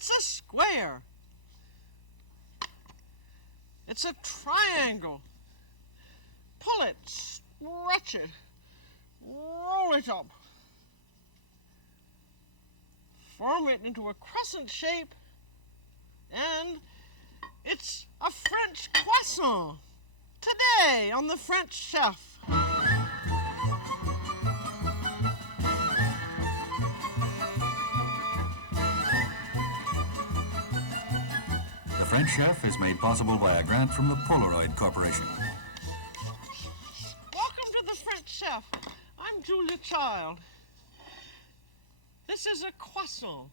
It's a square. It's a triangle. Pull it, stretch it, roll it up. Form it into a crescent shape, and it's a French croissant. Today on the French Chef. The French Chef is made possible by a grant from the Polaroid Corporation. Welcome to the French Chef. I'm Julia Child. This is a croissant,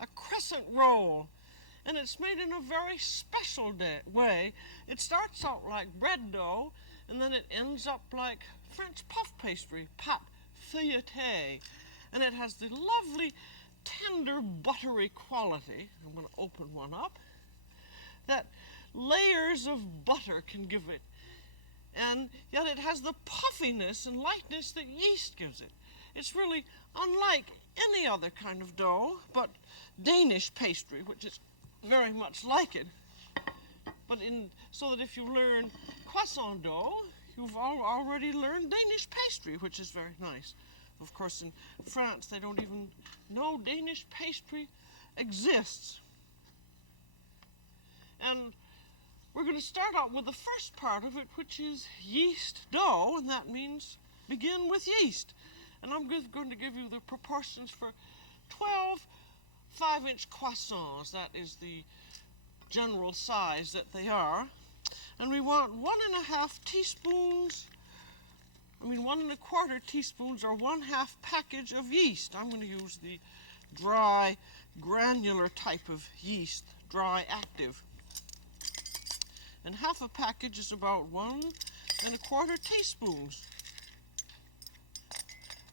a crescent roll, and it's made in a very special way. It starts out like bread dough, and then it ends up like French puff pastry, pâte feuilletée, and it has the lovely, tender, buttery quality. I'm going to open one up. That layers of butter can give it, and yet it has the puffiness and lightness that yeast gives it. It's really unlike any other kind of dough, but Danish pastry, which is very much like it. But so that if you learn croissant dough, you've already learned Danish pastry, which is very nice. Of course, in France, they don't even know Danish pastry exists. And we're going to start out with the first part of it, which is yeast dough, and that means begin with yeast. And I'm going to give you the proportions for 12 5-inch croissants. That is the general size that they are. And we want 1.25 teaspoons, 1.25 teaspoons or 1/2 package of yeast. I'm going to use the dry, granular type of yeast, dry active. And half a package is about 1.25 teaspoons.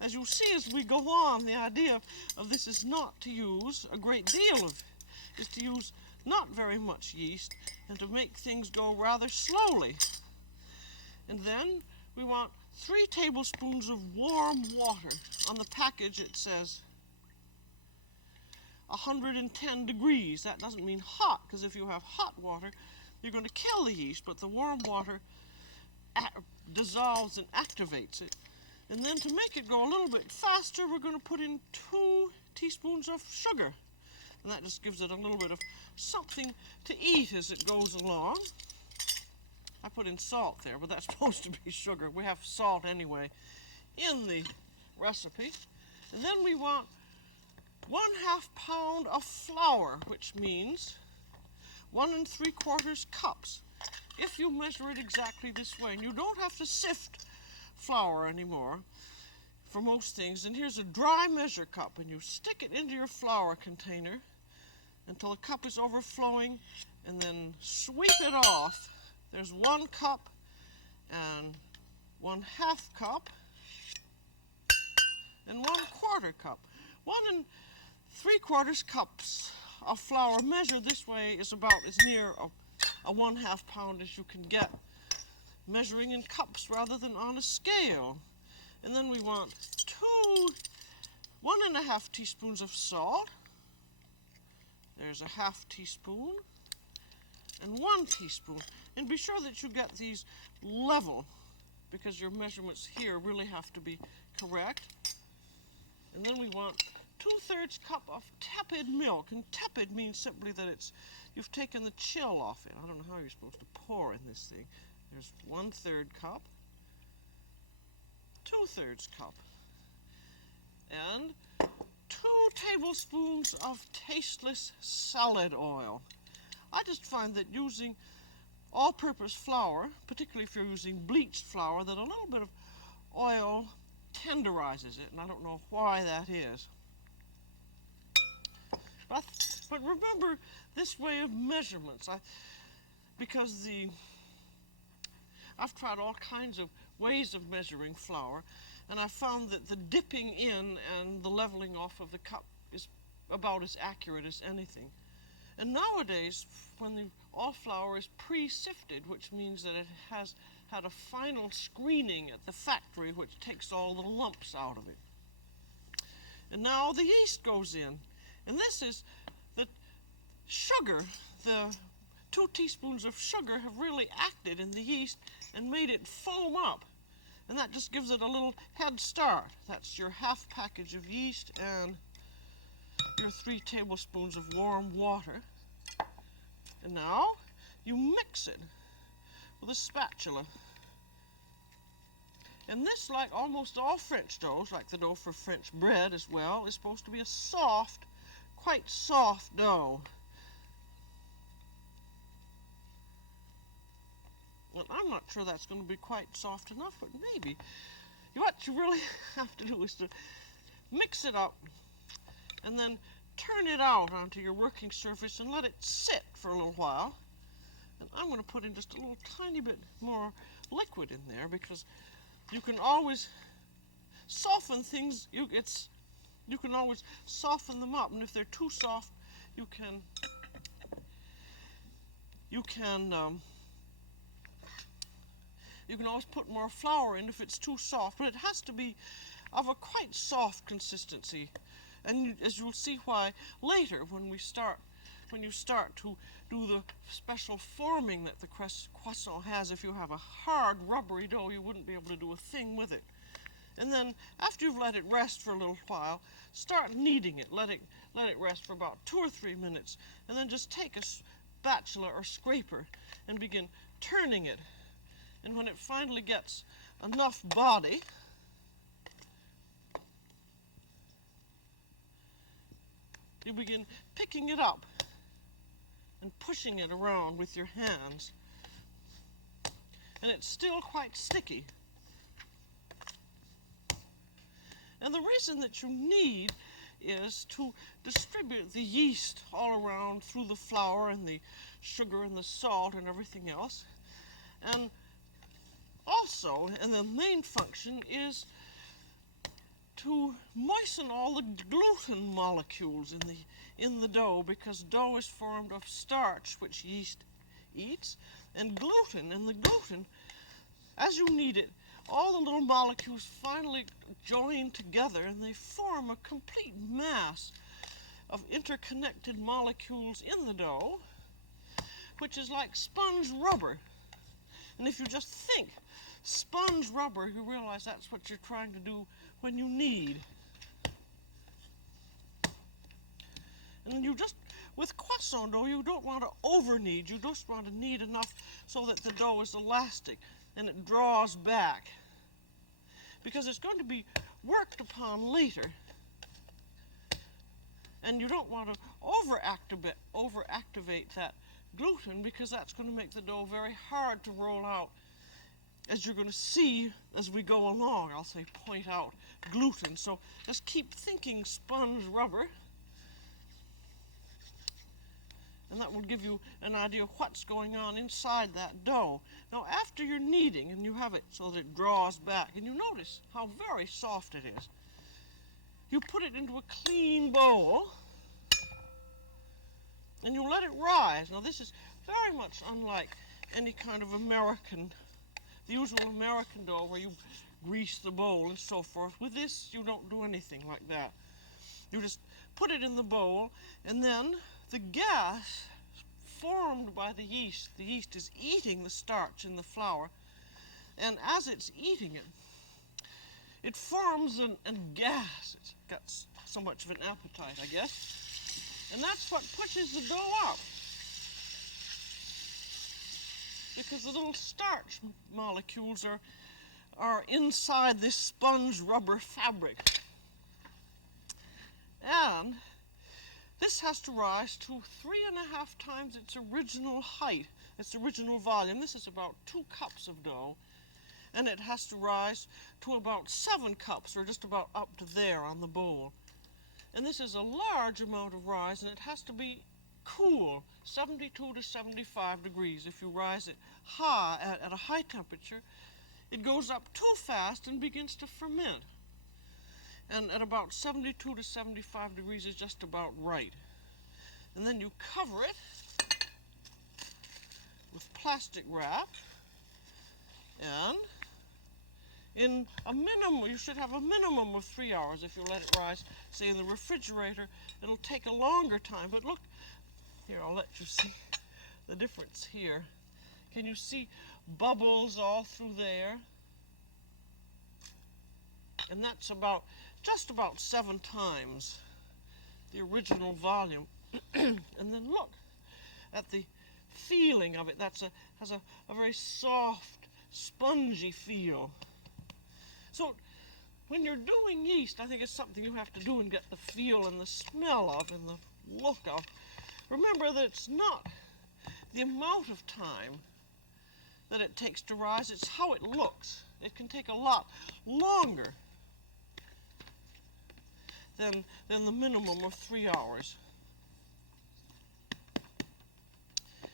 As you'll see as we go on, the idea of this is not to use a great deal of, is to use not very much yeast and to make things go rather slowly. And then we want 3 tablespoons of warm water. On the package it says 110 degrees. That doesn't mean hot, because if you have hot water, you're going to kill the yeast, but the warm water dissolves and activates it. And then to make it go a little bit faster, we're going to put in 2 teaspoons of sugar. And that just gives it a little bit of something to eat as it goes along. I put in salt there, but that's supposed to be sugar. We have salt anyway in the recipe. And then we want 1/2 pound of flour, which means 1 3/4 cups. If you measure it exactly this way, and you don't have to sift flour anymore for most things. And here's a dry measure cup, and you stick it into your flour container until the cup is overflowing, and then sweep it off. There's 1 cup and 1/2 cup and 1/4 cup. 1 3/4 cups of flour measured this way is about as near a 1/2 pound as you can get, measuring in cups rather than on a scale. And then we want 1.5 teaspoons of salt. There's a 1/2 teaspoon and 1 teaspoon. And be sure that you get these level, because your measurements here really have to be correct. And then we want 2/3 cup of tepid milk. And tepid means simply that you've taken the chill off it. I don't know how you're supposed to pour in this thing. There's 1/3 cup, 2/3 cup, and 2 tablespoons of tasteless salad oil. I just find that using all-purpose flour, particularly if you're using bleached flour, that a little bit of oil tenderizes it, and I don't know why that is. But remember this way of measurements, because I've tried all kinds of ways of measuring flour, and I found that the dipping in and the leveling off of the cup is about as accurate as anything. And nowadays, when all flour is pre-sifted, which means that it has had a final screening at the factory which takes all the lumps out of it. And now the yeast goes in. And this is sugar, the 2 teaspoons of sugar have really acted in the yeast and made it foam up. And that just gives it a little head start. That's your half package of yeast and your 3 tablespoons of warm water. And now you mix it with a spatula. And this, like almost all French doughs, like the dough for French bread as well, is supposed to be a soft, quite soft dough. Well, I'm not sure that's going to be quite soft enough, but maybe. What you really have to do is to mix it up and then turn it out onto your working surface and let it sit for a little while. And I'm going to put in just a little tiny bit more liquid in there because you can always soften things. You can always soften them up, and if they're too soft, you can always put more flour in if it's too soft, but it has to be of a quite soft consistency. And as you'll see why later when you start to do the special forming that the croissant has, if you have a hard, rubbery dough, you wouldn't be able to do a thing with it. And then after you've let it rest for a little while, start kneading it. Let it rest for about 2 or 3 minutes, and then just take a spatula or scraper and begin turning it. And when it finally gets enough body, you begin picking it up and pushing it around with your hands. And it's still quite sticky. And the reason that you knead is to distribute the yeast all around through the flour and the sugar and the salt and everything else. And also, and the main function is to moisten all the gluten molecules in the dough, because dough is formed of starch, which yeast eats, and gluten. And the gluten, as you knead it, all the little molecules finally join together and they form a complete mass of interconnected molecules in the dough, which is like sponge rubber. And if you just think sponge rubber, you realize that's what you're trying to do when you knead. And you just, with croissant dough, you don't want to over knead. You just want to knead enough so that the dough is elastic and it draws back, because it's going to be worked upon later. And you don't want to overactivate that gluten, because that's going to make the dough very hard to roll out. As you're going to see as we go along, I'll say point out gluten. So just keep thinking sponge rubber, and that will give you an idea of what's going on inside that dough. Now, after you're kneading and you have it so that it draws back, and you notice how very soft it is, you put it into a clean bowl and you let it rise. Now, this is very much unlike any kind of the usual American dough where you grease the bowl and so forth. With this, you don't do anything like that. You just put it in the bowl, and then the gas formed by the yeast is eating the starch in the flour, and as it's eating it, it forms a gas. It's got so much of an appetite, I guess, and that's what pushes the dough up, because the little starch molecules are inside this sponge rubber fabric. And this has to rise to 3.5 times its original height, its original volume. This is about 2 cups of dough, and it has to rise to about 7 cups, or just about up to there on the bowl. And this is a large amount of rise, and it has to be cool, 72 to 75 degrees. If you rise it high, at a high temperature, it goes up too fast and begins to ferment. And at about 72 to 75 degrees is just about right. And then you cover it with plastic wrap, and in a minimum, you should have a minimum of 3 hours. If you let it rise, say in the refrigerator, it'll take a longer time. But look, Here, I'll let you see the difference here. Can you see bubbles all through there? And that's just about 7 times the original volume. And then look at the feeling of it. Has a very soft, spongy feel. So when you're doing yeast, I think it's something you have to do and get the feel and the smell of and the look of. Remember that it's not the amount of time that it takes to rise, it's how it looks. It can take a lot longer than the minimum of 3 hours.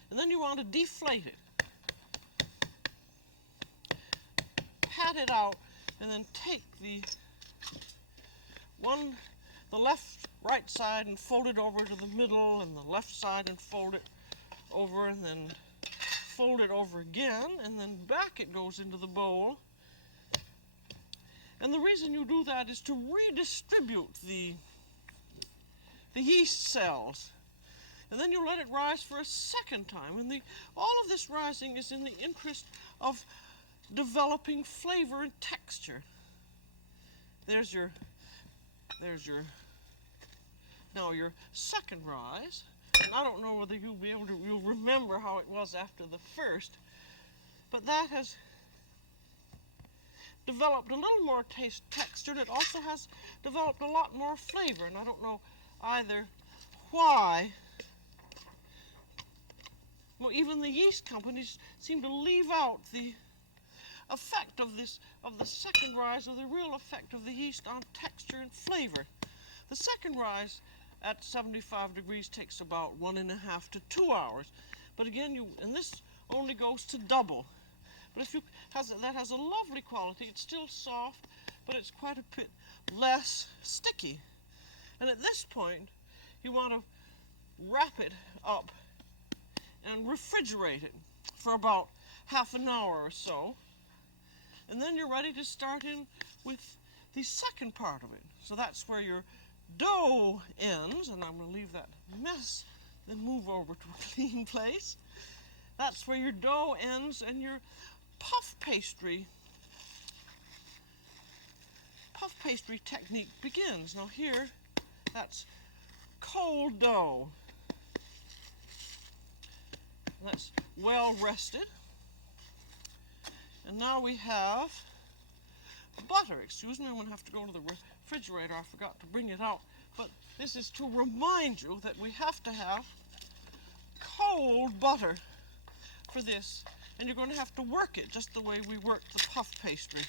And then you want to deflate it. Pat it out and then take the right side and fold it over to the middle, and the left side and fold it over, and then fold it over again, and then back it goes into the bowl. And the reason you do that is to redistribute the yeast cells. And then you let it rise for a second time. And all of this rising is in the interest of developing flavor and texture. Now your second rise. And I don't know whether you'll remember how it was after the first, but that has developed a little more texture, and it also has developed a lot more flavor. And I don't know either why. Well, even the yeast companies seem to leave out the effect of the second rise, or the real effect of the yeast on texture and flavor. The second rise at 75 degrees takes about 1.5 to 2 hours. But again, and this only goes to double. But that has a lovely quality. It's still soft, but it's quite a bit less sticky. And at this point, you want to wrap it up and refrigerate it for about half an hour or so. And then you're ready to start in with the second part of it. So that's where your dough ends, and I'm going to leave that mess, then move over to a clean place. That's where your dough ends and your puff pastry technique begins. Now here, that's cold dough. That's well rested. And now we have butter. Excuse me, I'm going to have to go to the refrigerator. I forgot to bring it out. But this is to remind you that we have to have cold butter for this. And you're going to have to work it just the way we work the puff pastry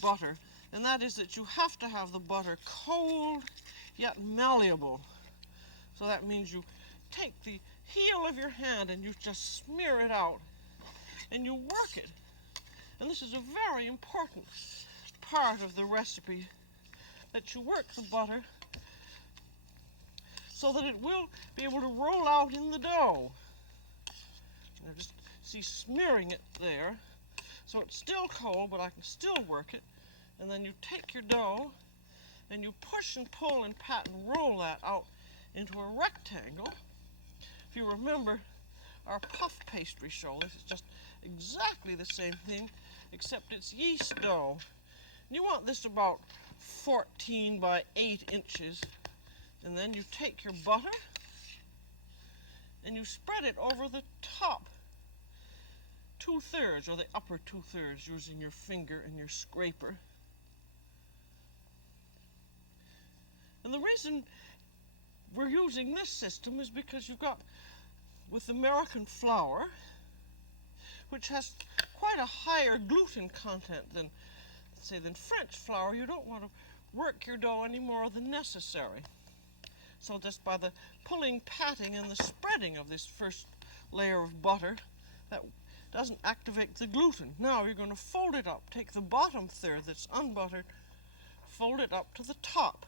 butter. And that is that you have to have the butter cold yet malleable. So that means you take the heel of your hand and you just smear it out and you work it. And this is a very important part of the recipe, that you work the butter so that it will be able to roll out in the dough. And I just see smearing it there. So it's still cold, but I can still work it. And then you take your dough and you push and pull and pat and roll that out into a rectangle. If you remember our puff pastry show, this is just exactly the same thing, except it's yeast dough. And you want this about 14 by 8 inches. And then you take your butter and you spread it over the top 2/3, or the upper 2/3, using your finger and your scraper. And the reason we're using this system is because you've got, with American flour, which has quite a higher gluten content than, say, than French flour, you don't want to work your dough any more than necessary. So just by the pulling, patting, and the spreading of this first layer of butter, that doesn't activate the gluten. Now you're going to fold it up, take the bottom third that's unbuttered, fold it up to the top.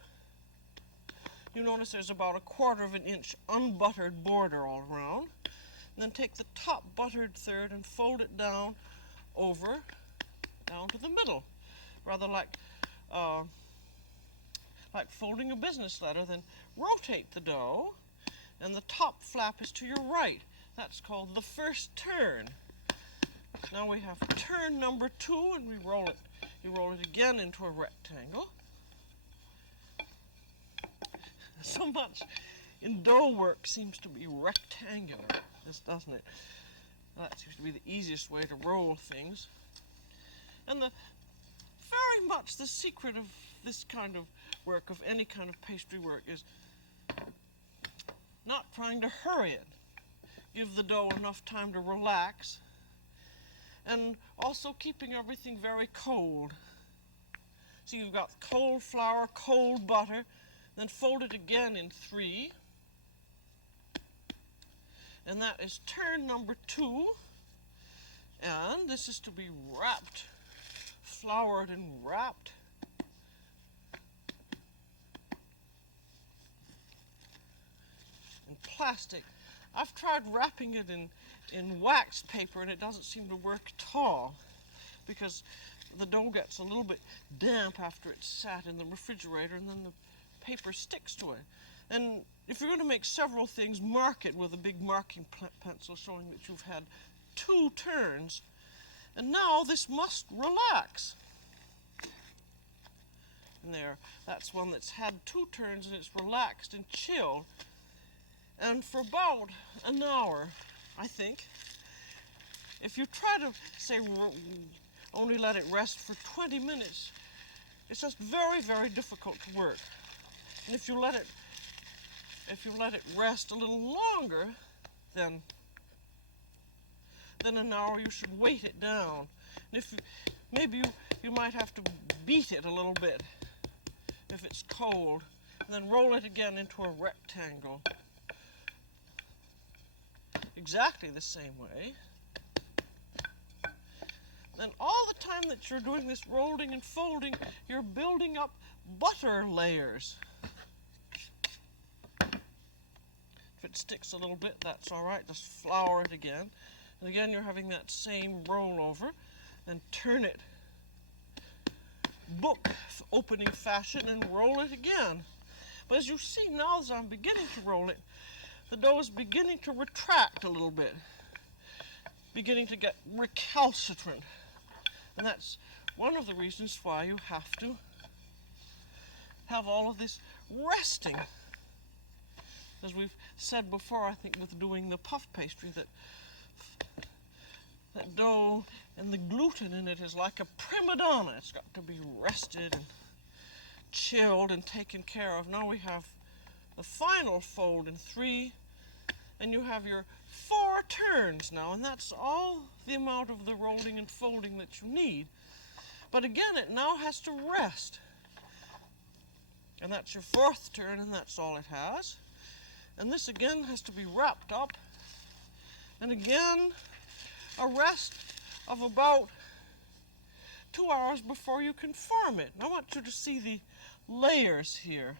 You notice there's about 1/4 inch unbuttered border all around. And then take the top buttered third and fold it down down to the middle, rather like folding a business letter. Then rotate the dough and the top flap is to your right. That's called the first turn. Now we have turn number 2, and we roll it. You roll it again into a rectangle. So much in dough work seems to be rectangular, doesn't it? That seems to be the easiest way to roll things. And very much the secret of this kind of work, of any kind of pastry work, is not trying to hurry it. Give the dough enough time to relax, and also keeping everything very cold. So you've got cold flour, cold butter, then fold it again in 3. And that is turn number 2. And this is to be wrapped, floured and wrapped. In plastic. I've tried wrapping it in wax paper, and it doesn't seem to work at all, because the dough gets a little bit damp after it's sat in the refrigerator, and then the paper sticks to it. And if you're going to make several things, mark it with a big marking pencil showing that you've had 2 turns. And now this must relax. And there, that's one that's had 2 turns, and it's relaxed and chilled. And for about an hour, I think, if you try to, say, only let it rest for 20 minutes, it's just very, very difficult to work. And if you let it rest a little longer than an hour, you should weight it down. And maybe you might have to beat it a little bit if it's cold, and then roll it again into a rectangle. Exactly the same way. Then all the time that you're doing this rolling and folding, you're building up butter layers. If it sticks a little bit, that's all right. Just flour it again. And again, you're having that same roll over, and turn it book opening fashion and roll it again. But as you see now, as I'm beginning to roll it, the dough is beginning to retract a little bit, beginning to get recalcitrant. And that's one of the reasons why you have to have all of this resting. As we've said before, I think, with doing the puff pastry, that dough and the gluten in it is like a prima donna. It's got to be rested and chilled and taken care of. Now we have the final fold in 3, and you have your 4 turns now, and that's all the amount of the rolling and folding that you need. But again, it now has to rest. And that's your 4th turn, and that's all it has. And this again has to be wrapped up. And again, a rest of about 2 hours before you can form it. And I want you to see the layers here.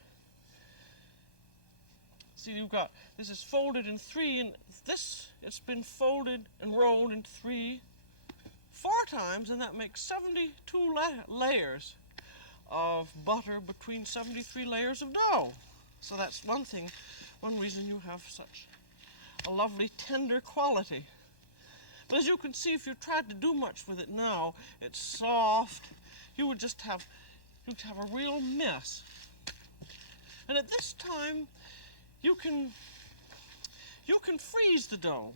See, you've got, this is folded in 3, and this, it's been folded and rolled in 3 4 times, and that makes 72 layers of butter between 73 layers of dough. So that's one thing, one reason you have such a lovely tender quality. But as you can see, if you tried to do much with it now, it's soft. You would just have, you'd have a real mess. And at this time, you can freeze the dough.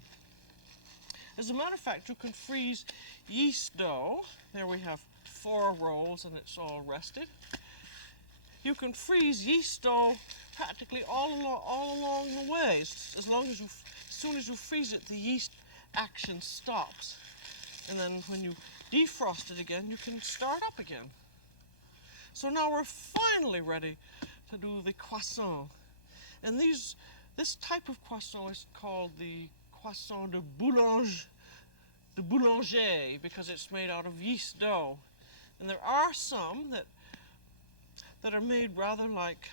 As a matter of fact, you can freeze yeast dough. There we have 4 rolls, and it's all rested. You can freeze yeast dough practically all along the way. As soon as you freeze it, the yeast action stops. And then when you defrost it again, you can start up again. So now we're finally ready to do the croissant. And this type of croissant is called the croissant de boulanger, because it's made out of yeast dough. And there are some that are made rather like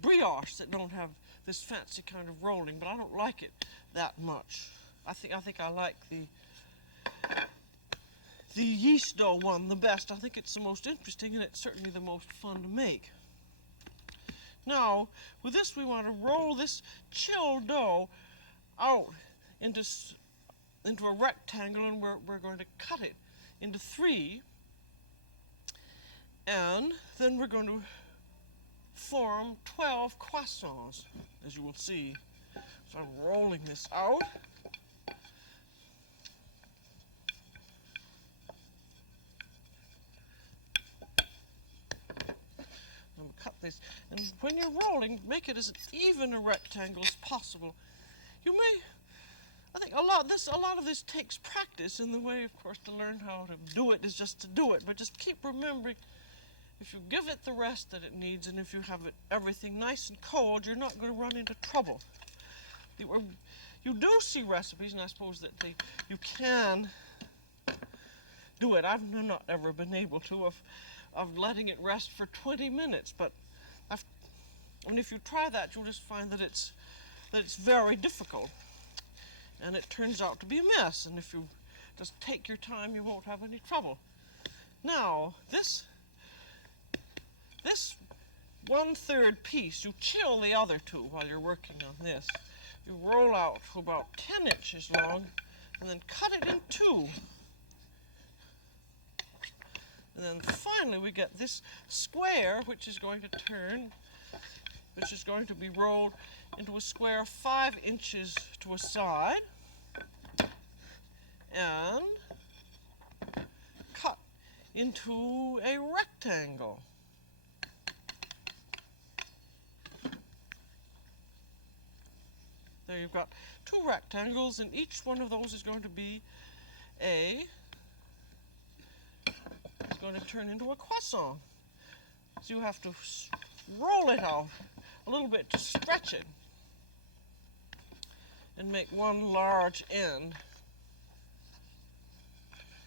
brioche, that don't have this fancy kind of rolling, but I don't like it that much. I think I like the yeast dough one the best. I think it's the most interesting, and it's certainly the most fun to make. Now, with this, we want to roll this chilled dough out into a rectangle, and we're going to cut it into 3, and then we're going to form 12 croissants, as you will see. So I'm rolling this out. Cut this, and when you're rolling, make it as even a rectangle as possible. You may, I think a lot of this takes practice, and the way, of course, to learn how to do it is just to do it. But just keep remembering, if you give it the rest that it needs, and if you have everything nice and cold, you're not going to run into trouble. You do see recipes, and I suppose that you can do it. I've not ever been able to of letting it rest for 20 minutes, but and if you try that, you'll just find that it's very difficult, and it turns out to be a mess. And if you just take your time, you won't have any trouble. Now, this 1/3 piece, you chill the other 2 while you're working on this. You roll out to about 10 inches long, and then cut it in 2. And then finally we get this square, which is going to be rolled into a square 5 inches to a side, and cut into a rectangle. There you've got 2 rectangles, and each one of those is going to be going to turn into a croissant. So you have to roll it out a little bit to stretch it, and make one large end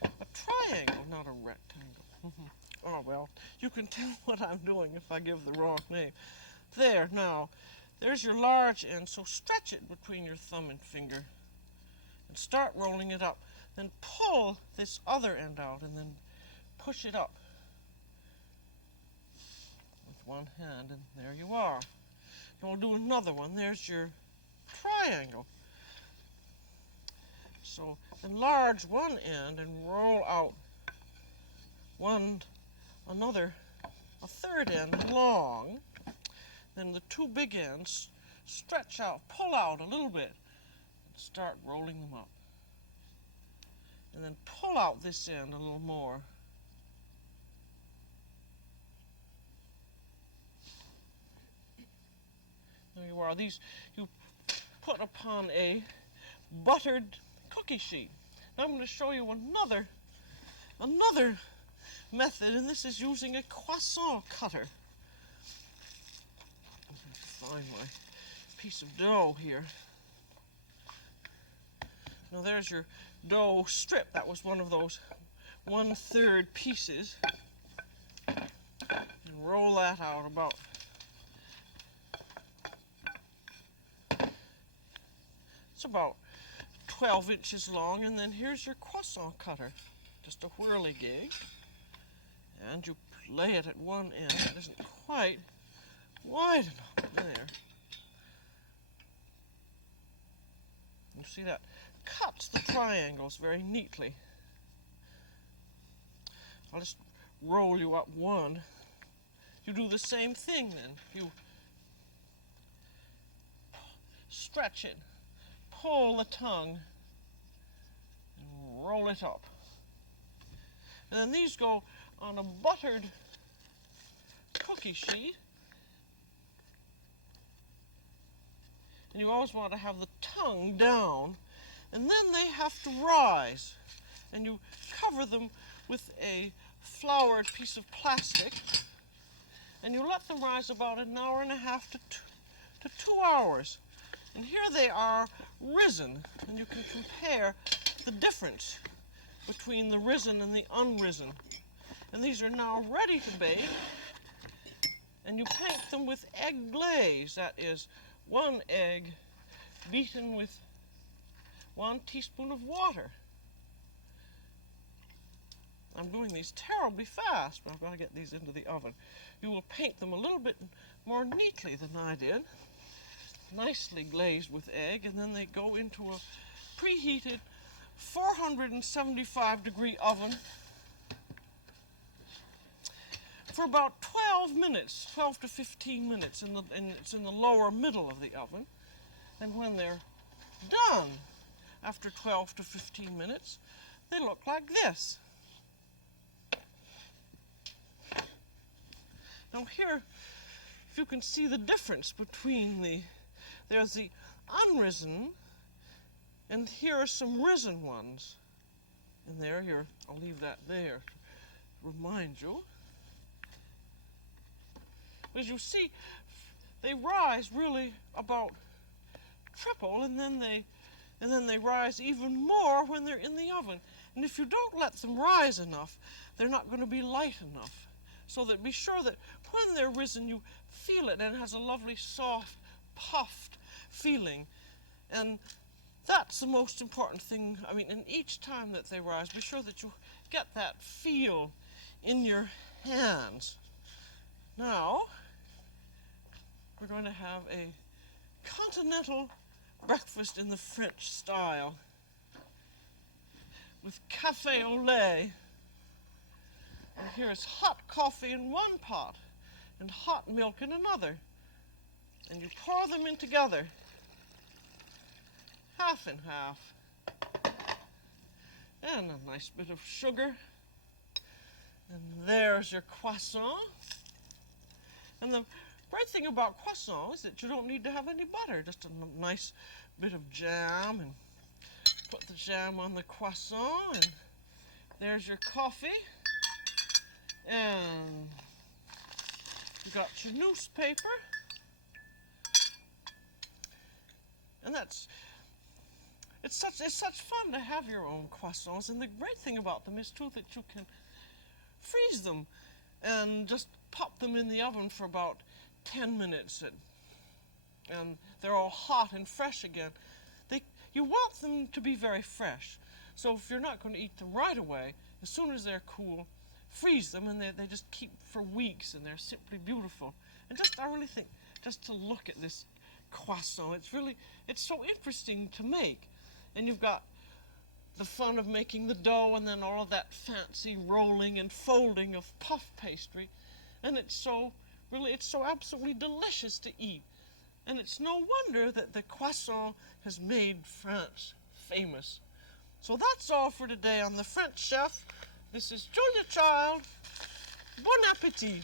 a triangle, not a rectangle. Oh well, you can tell what I'm doing if I give the wrong name. There, now, there's your large end, so stretch it between your thumb and finger, and start rolling it up. Then pull this other end out, and then push it up with one hand, and there you are. And we'll do another one. There's your triangle. So enlarge one end and roll out a 3rd end long. Then the 2 big ends, stretch out, pull out a little bit, and start rolling them up. And then pull out this end a little more. There you are. These you put upon a buttered cookie sheet. Now I'm going to show you another method, and this is using a croissant cutter. Find my piece of dough here. Now there's your dough strip. That was one of those 1/3 pieces. And roll that out about about 12 inches long, and then here's your croissant cutter, just a whirligig, and you lay it at one end. It isn't quite wide enough there. You see that cuts the triangles very neatly. I'll just roll you up one. You do the same thing then. You stretch it, pull the tongue, and roll it up. And then these go on a buttered cookie sheet. And you always want to have the tongue down, and then they have to rise. And you cover them with a floured piece of plastic, and you let them rise about 1.5 hours to 2 hours. And here they are risen, and you can compare the difference between the risen and the unrisen. And these are now ready to bake, and you paint them with egg glaze. That is 1 egg beaten with 1 teaspoon of water. I'm doing these terribly fast, but I've got to get these into the oven. You will paint them a little bit more neatly than I did. Nicely glazed with egg, and then they go into a preheated 475-degree oven for about 12 minutes, 12 to 15 minutes, and it's in the lower middle of the oven. And when they're done, after 12 to 15 minutes, they look like this. Now here, if you can see the difference between there's the unrisen, and here are some risen ones. And there, here, I'll leave that there to remind you. As you see, they rise really about triple, and then they rise even more when they're in the oven. And if you don't let them rise enough, they're not going to be light enough. So that be sure that when they're risen, you feel it, and it has a lovely, soft, puffed feeling. And that's the most important thing. I mean, and each time that they rise, be sure that you get that feel in your hands. Now, we're going to have a continental breakfast in the French style with cafe au lait. And here is hot coffee in one pot and hot milk in another. And you pour them in together, half and half. And a nice bit of sugar. And there's your croissant. And the great thing about croissant is that you don't need to have any butter, just a nice bit of jam, and put the jam on the croissant, and there's your coffee. And you got your newspaper. And it's such fun to have your own croissants, and the great thing about them is too that you can freeze them and just pop them in the oven for about 10 minutes, and they're all hot and fresh again. You want them to be very fresh, so if you're not going to eat them right away, as soon as they're cool, freeze them, and they just keep for weeks, and they're simply beautiful. And I really think, just to look at this croissant, it's so interesting to make. And you've got the fun of making the dough, and then all of that fancy rolling and folding of puff pastry. And it's so absolutely delicious to eat. And it's no wonder that the croissant has made France famous. So that's all for today on The French Chef. This is Julia Child. Bon appétit.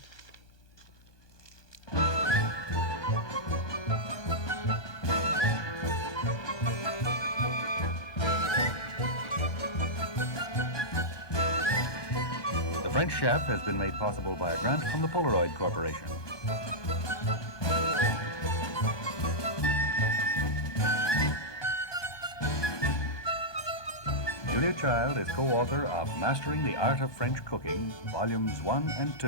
The French Chef has been made possible by a grant from the Polaroid Corporation. Julia Child is co-author of Mastering the Art of French Cooking, Volumes 1 and 2.